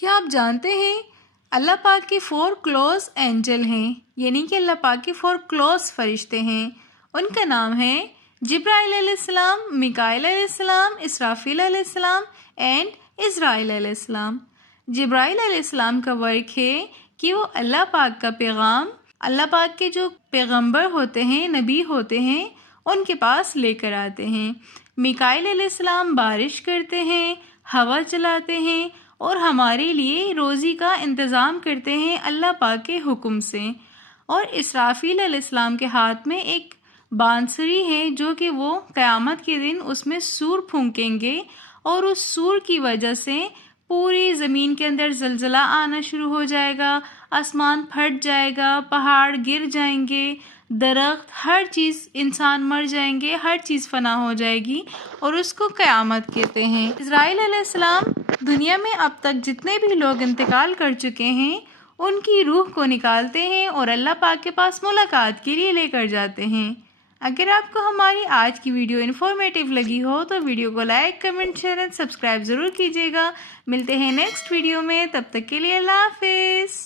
کیا آپ جانتے ہیں اللہ پاک کے 4 کلوز اینجل ہیں، یعنی کہ اللہ پاک کے 4 کلوز فرشتے ہیں۔ ان کا نام ہے جبرائیل علیہ السلام، میکائیل علیہ السلام، اسرافیل علیہ السلام اینڈ اسرائیل علیہ السلام۔ جبرائیل علیہ السلام کا ورک ہے کہ وہ اللہ پاک کا پیغام اللہ پاک کے جو پیغمبر ہوتے ہیں، نبی ہوتے ہیں، ان کے پاس لے کر آتے ہیں۔ میکائیل علیہ السلام بارش کرتے ہیں، ہوا چلاتے ہیں اور ہمارے لیے روزی کا انتظام کرتے ہیں اللہ پاک کے حکم سے۔ اور اسرافیل علیہ السلام کے ہاتھ میں ایک بانسری ہے جو کہ وہ قیامت کے دن اس میں سور پھونکیں گے، اور اس سور کی وجہ سے پوری زمین کے اندر زلزلہ آنا شروع ہو جائے گا، آسمان پھٹ جائے گا، پہاڑ گر جائیں گے، درخت، ہر چیز، انسان مر جائیں گے، ہر چیز فنا ہو جائے گی، اور اس کو قیامت کہتے ہیں۔ اسرائیل علیہ السلام دنیا میں اب تک جتنے بھی لوگ انتقال کر چکے ہیں ان کی روح کو نکالتے ہیں اور اللہ پاک کے پاس ملاقات کے لیے لے کر جاتے ہیں۔ اگر آپ کو ہماری آج کی ویڈیو انفارمیٹیو لگی ہو تو ویڈیو کو لائک، کمنٹ، شیئر اور سبسکرائب ضرور کیجیے گا۔ ملتے ہیں نیکسٹ ویڈیو میں، تب تک کے لیے اللہ حافظ۔